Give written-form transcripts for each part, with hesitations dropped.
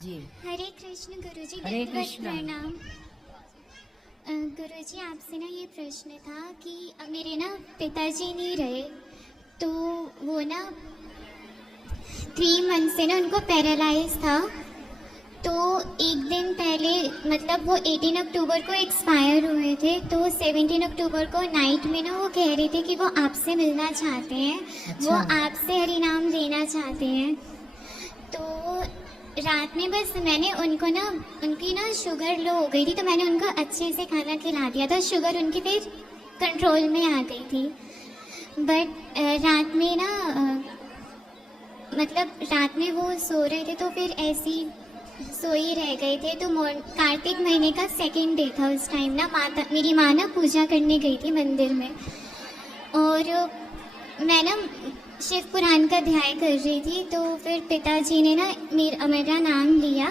जी। हरे कृष्ण गुरुजी, हरे दंडवत कृष्ण। प्रणाम। गुरुजी, आपसे ना ये प्रश्न था कि मेरे ना पिताजी नहीं रहे, तो वो ना 3 मंथ से ना उनको पैरालाइज था। तो एक दिन पहले, मतलब वो 18 अक्टूबर को एक्सपायर हुए थे, तो 17 अक्टूबर को नाइट में ना वो कह रहे थे कि वो आपसे मिलना चाहते हैं। वो अच्छा। आपसे हरि नाम लेना चाहते हैं। तो रात में बस मैंने उनको ना, उनकी ना शुगर लो हो गई थी, तो मैंने उनको अच्छे से खाना खिला दिया था। शुगर उनकी फिर कंट्रोल में आ गई थी। बट रात में ना मतलब रात में वो सो रहे थे, तो फिर ऐसी सोई रह गए थे। तो कार्तिक महीने का 2nd डे था उस टाइम ना। मेरी माँ ना पूजा करने गई थी मंदिर में, और मैं ना शिव पुराण का ध्यान कर रही थी। तो फिर पिताजी ने ना मेरा नाम लिया,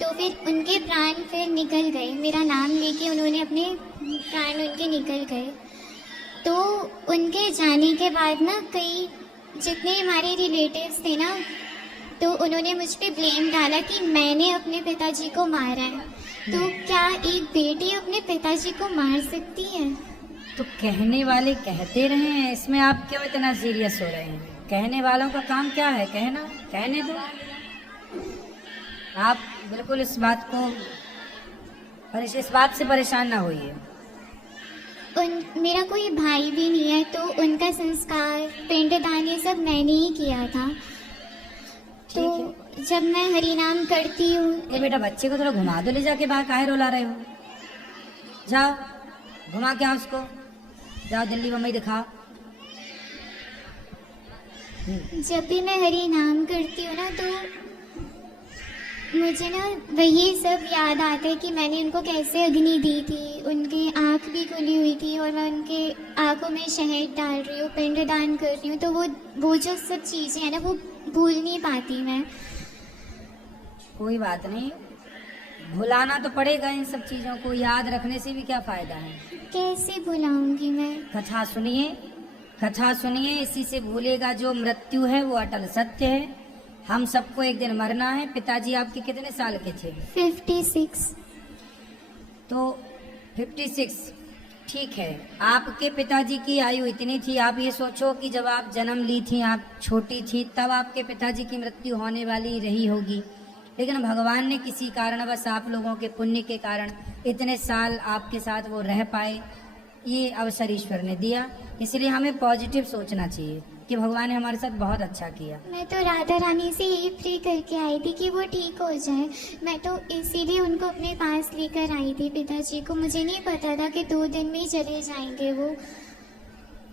तो फिर उनके प्राण फिर निकल गए। मेरा नाम लेके उन्होंने अपने प्राण उनके निकल गए। तो उनके जाने के बाद ना कई जितने हमारे रिलेटिव्स थे ना, तो उन्होंने मुझ पे ब्लेम डाला कि मैंने अपने पिताजी को मारा है। तो क्या एक बेटी अपने पिताजी को मार सकती है? तो कहने वाले कहते रहे हैं, इसमें आप क्यों इतना सीरियस हो रहे हैं? कहने वालों का काम क्या है? कहना, कहने दो। आप बिल्कुल इस बात से परेशान ना होइए। मेरा कोई भाई भी नहीं है, तो उनका संस्कार पिंडदान ये सब मैंने ही किया था। तो जब मैं हरि नाम करती हूँ। ये बेटा, बच्चे को थोड़ा घुमा दो, ले जाके बाहर काहे रुला रहे हो? जाओ घुमा के आओ उसको, जाओ दिल्ली बम्बई दिखाओ। जब भी मैं हरि नाम करती हूँ ना, तो मुझे ना वही सब याद आता है कि मैंने उनको कैसे अग्नि दी थी। उनकी आँख भी खुली हुई थी और मैं उनके आँखों में शहद डाल रही हूँ, पिंडदान कर रही हूँ। तो वो जो सब चीज़ें हैं ना, वो भूल नहीं पाती मैं। कोई बात नहीं, भुलाना तो पड़ेगा। इन सब चीजों को याद रखने से भी क्या फायदा है? कैसे भुलाऊंगी मैं? कथा सुनिए, कथा सुनिए, इसी से भूलेगा। जो मृत्यु है वो अटल सत्य है। हम सबको एक दिन मरना है। पिताजी आपके कितने साल के थे? 56। तो 56, ठीक है। आपके पिताजी की आयु इतनी थी। आप ये सोचो कि जब आप जन्म ली थी, आप छोटी थी, तब आपके पिताजी की मृत्यु होने वाली रही होगी। लेकिन भगवान ने किसी कारणवश, आप लोगों के पुण्य के कारण, इतने साल आपके साथ वो रह पाए। ये अवसर ईश्वर ने दिया। इसलिए हमें पॉजिटिव सोचना चाहिए कि भगवान ने हमारे साथ बहुत अच्छा किया। मैं तो राधा रानी से यही प्रे करके आई थी कि वो ठीक हो जाए। मैं तो इसीलिए उनको अपने पास लेकर आई थी, पिताजी को। मुझे नहीं पता था कि 2 दिन में ही चले जाएंगे वो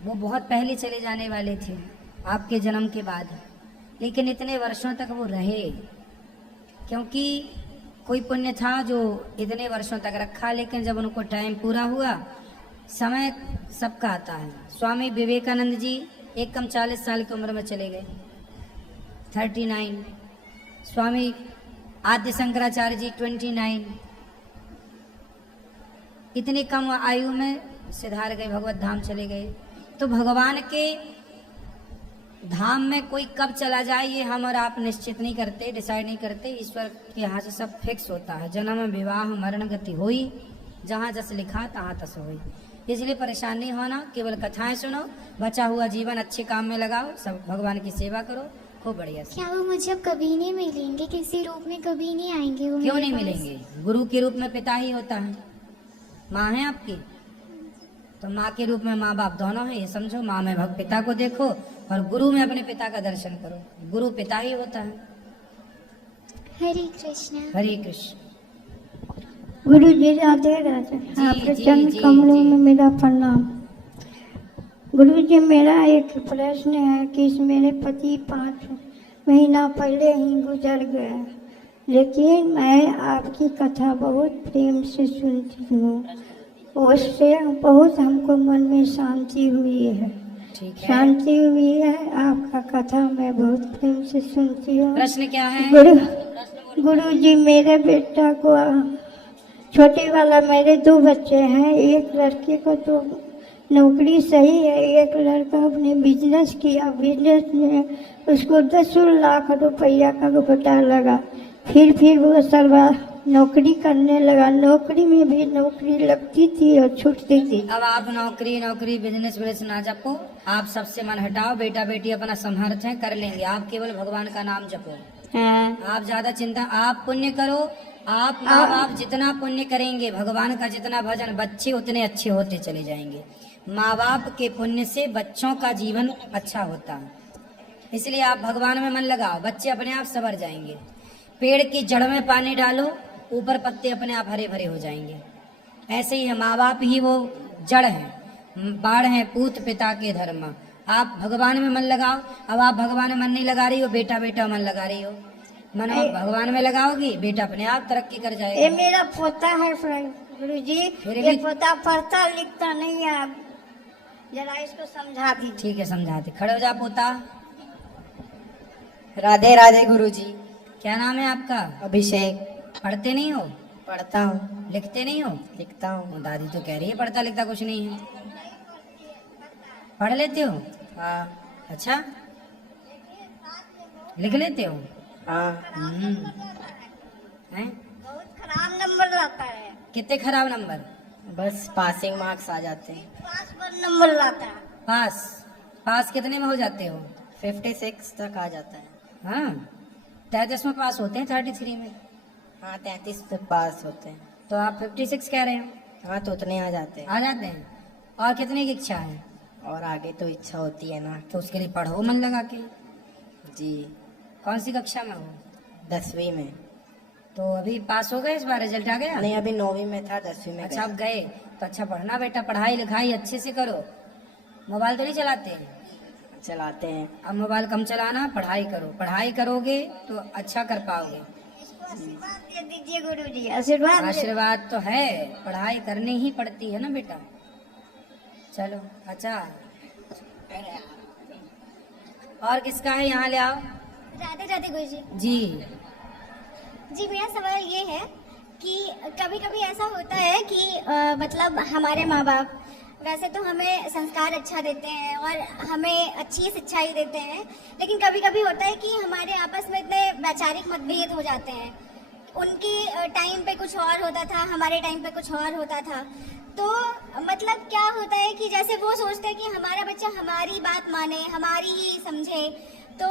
बहुत पहले चले जाने वाले थे, आपके जन्म के बाद। लेकिन इतने वर्षों तक वो रहे, क्योंकि कोई पुण्य था जो इतने वर्षों तक रखा। लेकिन जब उनको टाइम पूरा हुआ, समय सबका आता है। स्वामी विवेकानंद जी एकदम 40 साल की उम्र में चले गए, 39। स्वामी आद्य शंकराचार्य जी 29। इतनी कम आयु में सिधार गए, भगवत धाम चले गए। तो भगवान के धाम में कोई कब चला जाए, ये हम और आप निश्चित नहीं करते, डिसाइड नहीं करते। ईश्वर के यहाँ से सब फिक्स होता है। जन्म विवाह मरण गति हुई, जहाँ जस लिखा तहाँ तस हुई। इसलिए परेशान नहीं होना, केवल कथाएं सुनो, बचा हुआ जीवन अच्छे काम में लगाओ, सब भगवान की सेवा करो, खूब बढ़िया से। क्या वो मुझे अब कभी नहीं मिलेंगे? किसी रूप में कभी नहीं आएंगे वो? क्यों नहीं मिलेंगे? गुरु के रूप में पिता ही होता है। माँ है आपकी, तो माँ के रूप में माँ बाप दोनों है, ये समझो। माँ में भक्त पिता को देखो और गुरु में अपने पिता का दर्शन करो। गुरु पिता ही होता है। हरे कृष्ण। हरे कृष्ण। गुरु जी राधे राधे। आपके चरण कमलों में मेरा प्रणाम। गुरु जी, मेरा एक प्रश्न है कि मेरे पति 5 महीना पहले ही गुजर गए, लेकिन मैं आपकी कथा बहुत प्रेम से सुनती हूँ। उससे बहुत हमको मन में शांति हुई है। शांति हुई है। आपका कथा मैं बहुत प्रेम से सुनती हूँ। प्रश्न क्या है? गुरु जी, मेरे बेटा को, छोटे वाला, मेरे 2 बच्चे हैं। एक लड़के को तो नौकरी सही है, एक लड़का अपने बिजनेस किया। बिजनेस में उसको 10 लाख रुपया का घाटा लगा। फिर वो सरवा नौकरी करने लगा। नौकरी में भी नौकरी लगती थी और छूटती थी। अब आप नौकरी बिजनेस ना जपो, आप सबसे मन हटाओ। बेटा बेटी अपना समर्थ है, कर लेंगे। आप केवल भगवान का नाम जपो। हाँ। आप ज्यादा चिंता, आप पुण्य करो। आप माँ बाप जितना पुण्य करेंगे, भगवान का जितना भजन, बच्चे उतने अच्छे होते चले जाएंगे। माँ बाप के पुण्य से बच्चों का जीवन अच्छा होता है। इसलिए आप भगवान में मन लगाओ, बच्चे अपने आप संवर जाएंगे। पेड़ की जड़ में पानी डालो, ऊपर पत्ते अपने आप हरे भरे हो जाएंगे। ऐसे ही है, माँ बाप ही वो जड़ है, बाढ़ है पूत पिता के धर्म। आप भगवान में मन लगाओ। अब आप भगवान में मन नहीं लगा रही हो, बेटा बेटा मन लगा रही हो। मन आप भगवान में लगाओगी, बेटा अपने आप तरक्की कर ये जाएगा। मेरा पोता है फ्रेंड गुरुजी। फिर ये भी- पोता पढ़ता लिखता नहीं है। आप जरा इसको समझा दीजिए। ठीक है, समझाते। खड़े हो जा पोता। राधे राधे गुरुजी। क्या नाम है आपका? अभिषेक। पढ़ते नहीं हो? पढ़ता हूँ, लिखते नहीं हो? लिखता हूँ। दादी तो कह रही है पढ़ता लिखता कुछ नहीं है। पढ़ लेते हो? हाँ अच्छा, लिख लेते हो? हाँ। हैं? बहुत खराब नंबर लाता है। कितने खराब नंबर? बस पासिंग मार्क्स आ जाते हैं। पास पर नंबर लाता है। पास कितने में हो जाते हो? 56 तक आ जाता है। हाँ, 33 में पास होते हैं, 33 में। हाँ 33 तक पास होते हैं। तो आप 56 कह रहे हो? हाँ तो उतने आ जाते हैं। आ जाते हैं। और कितने की इच्छा है? और आगे तो इच्छा होती है ना। तो उसके लिए पढ़ो मन लगा के। जी। कौन सी कक्षा में हो? 10वीं में। तो अभी पास हो गए, इस बार रिजल्ट आ गया? नहीं, अभी 9वीं में था, 10वीं में अच्छा, गया। आप गए तो अच्छा पढ़ना बेटा, पढ़ाई लिखाई अच्छे से करो। मोबाइल तो नहीं चलाते? चलाते हैं। अब मोबाइल कम चलाना, पढ़ाई करो। पढ़ाई करोगे तो अच्छा कर पाओगे। आशीर्वाद दे दीजिए गुरुजी, आशीर्वाद दे- आशीर्वाद तो है, पढ़ाई करनी ही पड़ती है ना बेटा। चलो अच्छा, और किसका है यहाँ ले आओ। राधे राधे गुरुजी। जी, जी मेरा सवाल ये है कि कभी कभी ऐसा होता है कि मतलब हमारे माँ बाप वैसे तो हमें संस्कार अच्छा देते हैं और हमें अच्छी शिक्षाएं देते हैं, लेकिन कभी कभी होता है कि हमारे आपस में इतने वैचारिक मतभेद हो जाते हैं। उनके टाइम पे कुछ और होता था, हमारे टाइम पे कुछ और होता था। तो मतलब क्या होता है कि जैसे वो सोचते हैं कि हमारा बच्चा हमारी बात माने, हमारी ही समझे, तो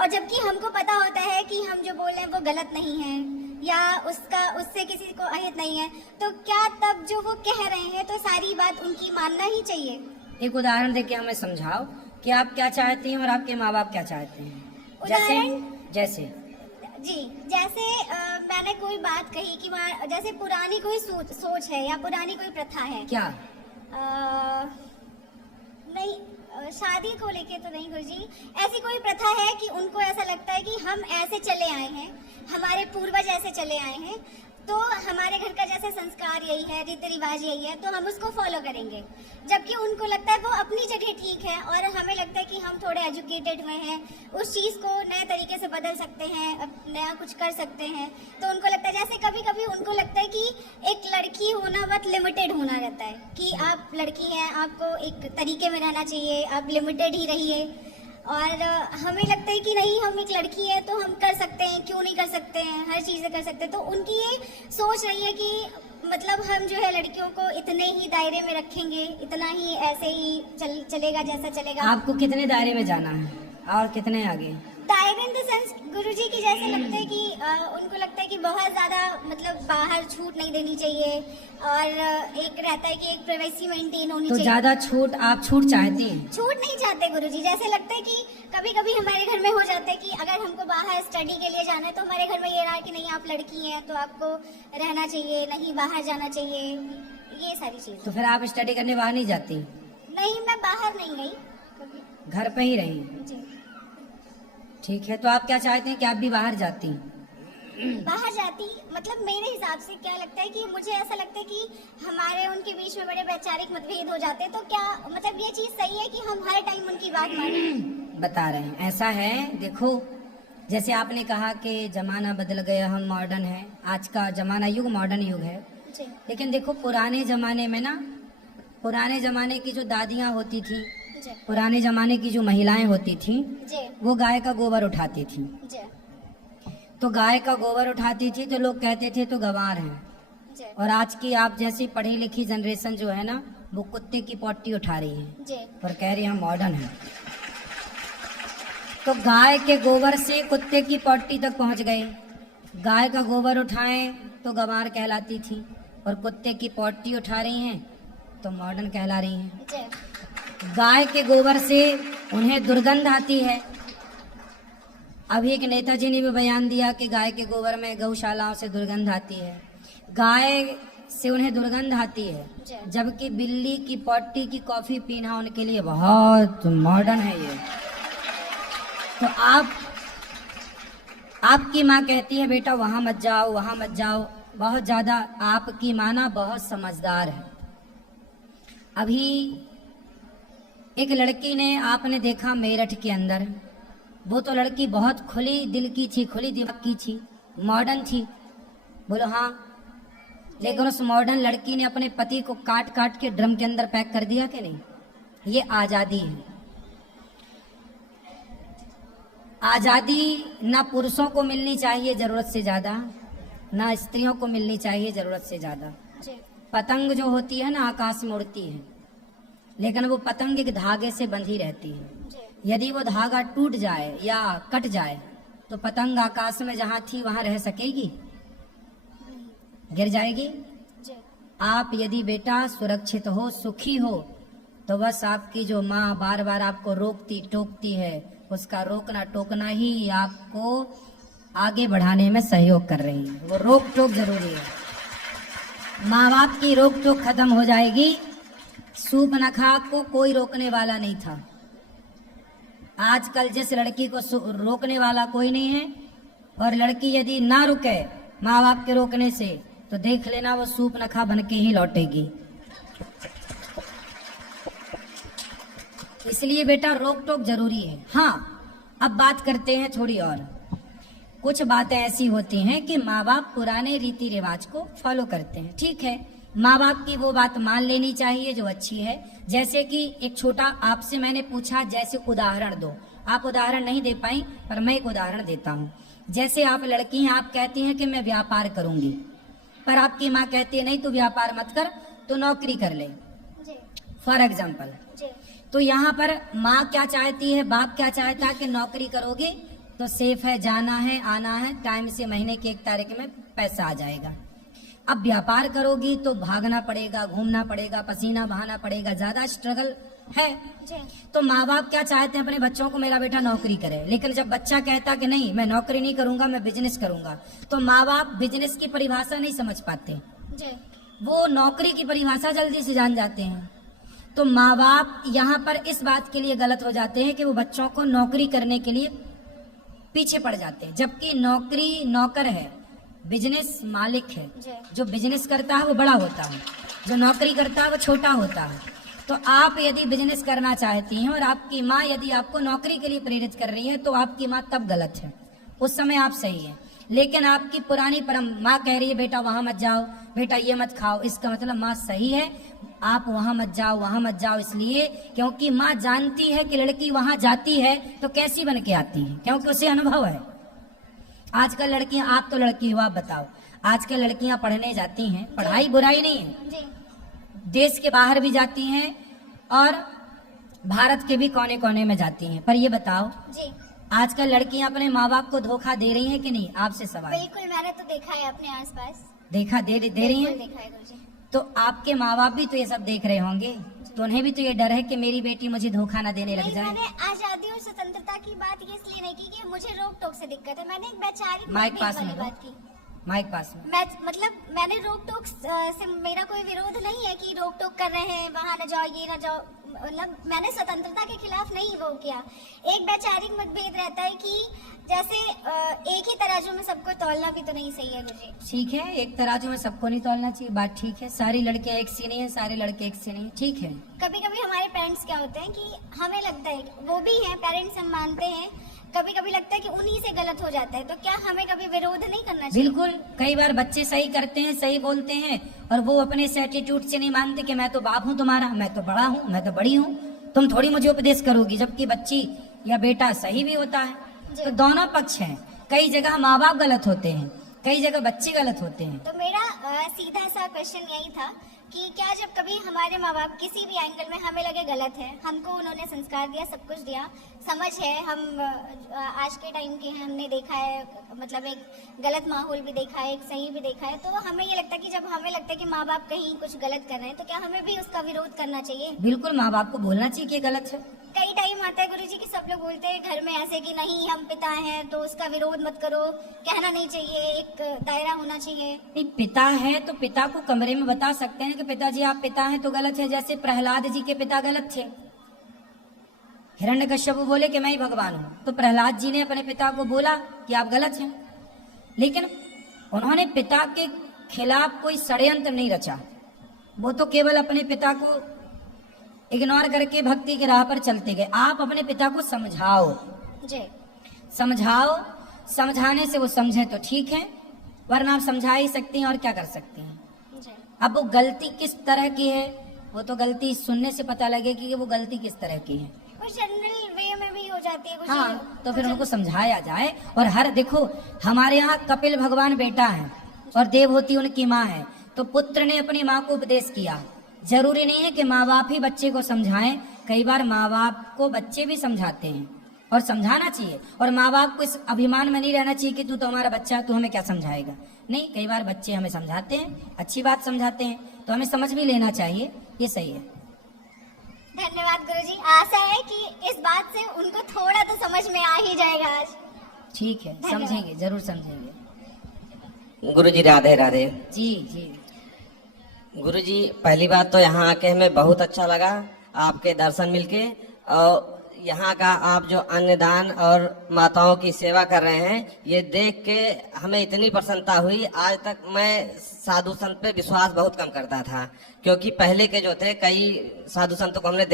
और जबकि हमको पता होता है कि हम जो बोल रहे हैं वो गलत नहीं है या उससे किसी को अहित नहीं है, तो क्या तब जो वो कह रहे हैं तो सारी बात उनकी मानना ही चाहिए? एक उदाहरण देके हमें समझाओ कि आप क्या चाहती हैं और आपके माँ बाप क्या चाहते हैं। जैसे जी, जैसे मैंने कोई बात कही कि जैसे पुरानी कोई सोच है या पुरानी कोई प्रथा है। क्या? नहीं, शादी को लेके तो नहीं गुरुजी, ऐसी कोई प्रथा है कि उनको ऐसा लगता है कि हम ऐसे चले आए हैं, हमारे पूर्वज ऐसे चले आए हैं, तो हमारे घर का जैसे संस्कार यही है, रीति रिवाज यही है, तो हम उसको फॉलो करेंगे। जबकि उनको लगता है वो अपनी जगह ठीक है और हमें लगता है कि हम थोड़े एजुकेटेड हुए हैं, उस चीज़ को नए तरीके से बदल सकते हैं, अब नया कुछ कर सकते हैं। तो उनको लगता है, जैसे कभी कभी उनको लगता है कि एक लड़की होना बहुत लिमिटेड होना रहता है, कि आप लड़की हैं, आपको एक तरीके में रहना चाहिए, आप लिमिटेड ही रहिए। और हमें लगता है कि नहीं, हम एक लड़की है तो हम कर सकते हैं, क्यों नहीं कर सकते हैं, हर चीज़ें कर सकते हैं। तो उनकी ये सोच रही है कि मतलब हम जो है लड़कियों को इतने ही दायरे में रखेंगे, इतना ही ऐसे ही चलेगा जैसा चलेगा। आपको कितने दायरे में जाना है और कितने आगे? दायरे इन द सेंस गुरुजी की जैसे लगता है कि उनको लगता है कि बहुत ज़्यादा मतलब बाहर छूट नहीं देनी चाहिए, और एक रहता है कि एक प्राइवेसी मेंटेन होनी तो चाहिए। ज्यादा छूट, आप छूट चाहती हैं? छूट नहीं चाहते गुरुजी, जैसे लगता है कि कभी कभी हमारे घर में हो जाता है कि अगर हमको बाहर स्टडी के लिए जाना है तो हमारे घर में ये रहा है कि नहीं, आप लड़की हैं तो आपको रहना चाहिए, नहीं बाहर जाना चाहिए, ये सारी चीज़। तो फिर आप स्टडी करने बाहर नहीं जाती? नहीं, मैं बाहर नहीं गई कभी। घर पे ही रही? जी, ठीक है, तो आप क्या चाहते हैं कि आप भी बाहर जाती? बाहर जाती मतलब मेरे हिसाब से क्या लगता है कि मुझे ऐसा लगता है कि हमारे उनके बीच में बड़े वैचारिक मतभेद हो जाते हैं, तो क्या मतलब ये चीज़ सही है कि हम हर टाइम उनकी बात मानें? बता रहे हैं, ऐसा है, देखो जैसे आपने कहा कि जमाना बदल गया, हम मॉडर्न हैं, आज का जमाना युग मॉडर्न युग है। जी लेकिन देखो पुराने जमाने में ना, पुराने जमाने की जो दादियाँ होती थी, जी पुराने जमाने की जो महिलाएं होती थी, जी वो गाय का गोबर उठाती थी। जी तो गाय का गोबर उठाती थी तो लोग कहते थे तो गंवार हैं। जी और आज की आप जैसी पढ़ी लिखी जनरेशन जो है ना, वो कुत्ते की पॉटी उठा रही है जी और कह रही है हम मॉडर्न हैं। तो गाय के गोबर से कुत्ते की पॉटी तक पहुंच गए। गाय का गोबर उठाएं तो गंवार कहलाती थी, और कुत्ते की पॉटी उठा रही हैं तो मॉडर्न कहला रही हैं। जी गाय के गोबर से उन्हें दुर्गंध आती है। अभी एक नेताजी ने भी बयान दिया कि गाय के गोबर में गौशालाओं से दुर्गंध आती है, गाय से उन्हें दुर्गंध आती है, जबकि बिल्ली की पॉटी की कॉफी पीना उनके लिए बहुत मॉडर्न है ये। तो आपकी माँ कहती है बेटा वहां मत जाओ, वहां मत जाओ। बहुत ज्यादा आपकी माँ ना बहुत समझदार है। अभी एक लड़की ने आपने देखा मेरठ के अंदर, वो तो लड़की बहुत खुली दिल की थी, खुली दिमाग की थी, मॉडर्न थी। बोलो हाँ। लेकिन उस मॉडर्न लड़की ने अपने पति को काट काट के ड्रम के अंदर पैक कर दिया कि नहीं? ये आजादी है। आजादी ना पुरुषों को मिलनी चाहिए जरूरत से ज्यादा, ना स्त्रियों को मिलनी चाहिए जरूरत से ज्यादा। जी पतंग जो होती है ना आकाश में उड़ती है, लेकिन वो पतंग एक धागे से बंधी रहती है। जी यदि वो धागा टूट जाए या कट जाए तो पतंग आकाश में जहां थी वहां रह सकेगी? गिर जाएगी। जी आप यदि बेटा सुरक्षित हो, सुखी हो, तो बस आपकी जो माँ बार बार आपको रोकती टोकती है, उसका रोकना टोकना ही आपको आगे बढ़ाने में सहयोग कर रही है। वो रोक टोक जरूरी है। माँ बाप की रोक टोक खत्म हो जाएगी। सूप न खा को कोई रोकने वाला नहीं था। आजकल जिस लड़की को रोकने वाला कोई नहीं है, और लड़की यदि ना रुके माँ बाप के रोकने से, तो देख लेना वो सूप न खा बन के ही लौटेगी। इसलिए बेटा रोक टोक जरूरी है। हाँ, अब बात करते हैं थोड़ी और। कुछ बातें ऐसी होती हैं कि माँ बाप पुराने रीति रिवाज को फॉलो करते हैं, ठीक है। माँ बाप की वो बात मान लेनी चाहिए जो अच्छी है। जैसे कि एक छोटा आपसे मैंने पूछा, जैसे उदाहरण दो। आप उदाहरण नहीं दे पाई, पर मैं एक उदाहरण देता हूँ। जैसे आप लड़की हैं, आप कहती हैं कि मैं व्यापार करूंगी, पर आपकी माँ कहती है नहीं तू व्यापार मत कर, तो नौकरी कर ले, जी फॉर एग्जाम्पल। जी तो यहाँ पर माँ क्या चाहती है, बाप क्या चाहता है कि नौकरी करोगे तो सेफ है, जाना है आना है, टाइम से महीने की 1 तारीख में पैसा आ जाएगा। अब व्यापार करोगी तो भागना पड़ेगा, घूमना पड़ेगा, पसीना बहाना पड़ेगा, ज्यादा स्ट्रगल है। जी तो माँ बाप क्या चाहते हैं अपने बच्चों को मेरा बेटा नौकरी करे, लेकिन जब बच्चा कहता कि नहीं मैं नौकरी नहीं करूंगा, मैं बिजनेस करूंगा, तो माँ बाप बिजनेस की परिभाषा नहीं समझ पाते, जी वो नौकरी की परिभाषा जल्दी से जान जाते हैं। तो माँ बाप यहाँ पर इस बात के लिए गलत हो जाते हैं कि वो बच्चों को नौकरी करने के लिए पीछे पड़ जाते हैं, जबकि नौकरी नौकर है, बिजनेस मालिक है। जी जो बिजनेस करता है वो बड़ा होता है, जो नौकरी करता है वो छोटा होता है। तो आप यदि बिजनेस करना चाहती हैं और आपकी माँ यदि आपको नौकरी के लिए प्रेरित कर रही है, तो आपकी माँ तब गलत है, उस समय आप सही है। लेकिन आपकी पुरानी परम माँ कह रही है बेटा वहां मत जाओ, बेटा ये मत खाओ, इसका मतलब माँ सही है, आप वहां मत जाओ, वहां मत जाओ, इसलिए क्योंकि माँ जानती है कि लड़की वहां जाती है तो कैसी बन के आती है, क्योंकि उसे अनुभव है। आजकल लड़कियां, आप तो लड़की हो, आप बताओ, आजकल लड़कियां पढ़ने जाती हैं, पढ़ाई बुराई नहीं है, जी देश के बाहर भी जाती हैं और भारत के भी कोने कोने में जाती हैं, पर ये बताओ जी आजकल लड़कियां अपने माँ बाप को धोखा दे रही हैं कि नहीं? आपसे सवाल। बिल्कुल, मैंने तो देखा है अपने आसपास। देखा दे रही बिल्कुल हैं। देखा है गुरुजी। तो आपके माँ बाप भी तो ये सब देख रहे होंगे, तो उन्हें भी तो ये डर है कि मेरी बेटी मुझे धोखा ना देने लग नहीं, जाए। मैंने आजादी और स्वतंत्रता की बात ये इसलिए नहीं की कि मुझे रोक टोक से दिक्कत है। मैंने एक वैचारिक माइक मतभेद पास वाली में दो। बात की। माइक पास में। मैं मतलब मैंने रोक टोक से मेरा कोई विरोध नहीं है कि रोक टोक कर रहे हैं, वहां न जाओ, ये न जाओ, मतलब मैंने स्वतंत्रता के खिलाफ नहीं वो किया। एक वैचारिक मतभेद रहता है कि जैसे एक ही तराजू में सबको तौलना भी तो नहीं सही है गुरुजी। ठीक है, एक तराजू में सबको नहीं तौलना चाहिए, बात ठीक है। सारी लड़कियां एक सी नहीं है, सारे लड़के एक सी नहीं है, ठीक है। कभी कभी हमारे पेरेंट्स क्या होते हैं कि हमें लगता है, वो भी हैं पेरेंट्स, हम मानते हैं, कभी कभी लगता है कि उन्हीं से गलत हो जाता है, तो क्या हमें कभी विरोध नहीं करना चाहिए? बिल्कुल, कई बार बच्चे सही करते हैं, सही बोलते हैं, और वो अपने से एटीट्यूड से नहीं मानते कि मैं तो बाप हूँ तुम्हारा, मैं तो बड़ा हूँ, मैं तो बड़ी हूँ, तुम थोड़ी मुझे उपदेश करोगी, जबकि बच्ची या बेटा सही भी होता है। तो दोनों पक्ष हैं। कई जगह माँ बाप गलत होते हैं, कई जगह बच्चे गलत होते हैं। तो मेरा सीधा सा क्वेश्चन यही था कि क्या जब कभी हमारे माँ बाप किसी भी एंगल में हमें लगे गलत है, हमको उन्होंने संस्कार दिया, सब कुछ दिया, समझ है, हम आज के टाइम के हैं, हमने देखा है, मतलब एक गलत माहौल भी देखा है, एक सही भी देखा है, तो हमें ये लगता है कि जब हमें लगता है कि माँ बाप कहीं कुछ गलत कर रहे हैं तो क्या हमें भी उसका विरोध करना चाहिए? बिल्कुल, माँ बाप को बोलना चाहिए कि गलत है। कई टाइम आता है गुरुजी कि सब लोग बोलते हैं घर में ऐसे कि नहीं हम पिता हैं तो उसका विरोध मत करो, कहना नहीं चाहिए, एक दायरा होना चाहिए। नहीं, पिता है तो पिता को कमरे में बता सकते हैं कि पिताजी आप पिता हैं तो गलत है। जैसे प्रहलाद जी के पिता गलत थे, हिरण्यकश्यप बोले कि मैं ही भगवान हूं, तो प्रहलाद जी ने अपने पिता को बोला कि आप गलत हैं, लेकिन उन्होंने पिता के खिलाफ कोई षड्यंत्र नहीं रचा। वो तो केवल अपने पिता को इग्नोर करके भक्ति की राह पर चलते गए। आप अपने पिता को समझाओ, जी समझाओ, समझाने से वो समझे तो ठीक है, वरना आप समझा ही सकती हैं और क्या कर सकती हैं। जी अब वो गलती किस तरह की है, वो तो गलती सुनने से पता लगेगी कि वो गलती किस तरह की है। वो जनरल वे में भी हो जाती है कुछ। हाँ, तो फिर उनको समझाया जाए। और हर देखो, हमारे यहाँ कपिल भगवान बेटा है और देवहूति उनकी माँ है, तो पुत्र ने अपनी माँ को उपदेश किया। जरूरी नहीं है कि माँ बाप ही बच्चे को समझाएं, कई बार माँ बाप को बच्चे भी समझाते हैं और समझाना चाहिए। और माँ बाप को इस अभिमान में नहीं रहना चाहिए कि तू तो हमारा बच्चा है, तू हमें क्या समझाएगा। नहीं, कई बार बच्चे हमें समझाते हैं, अच्छी बात समझाते हैं, तो हमें समझ भी लेना चाहिए, ये सही है। धन्यवाद गुरुजी, आशा है कि इस बात से उनको थोड़ा तो समझ में आ ही जाएगा आज। ठीक है, समझेंगे, जरूर समझेंगे। गुरुजी राधे राधे। जी जी। गुरुजी, पहली बात तो यहाँ आके हमें बहुत अच्छा लगा, आपके दर्शन मिलके, और यहाँ का आप जो अन्नदान और माताओं की सेवा कर रहे हैं, ये देख के हमें इतनी प्रसन्नता हुई। आज तक मैं साधु संत पे विश्वास बहुत कम करता था, क्योंकि पहले के जो थे कई साधु संतों को हमने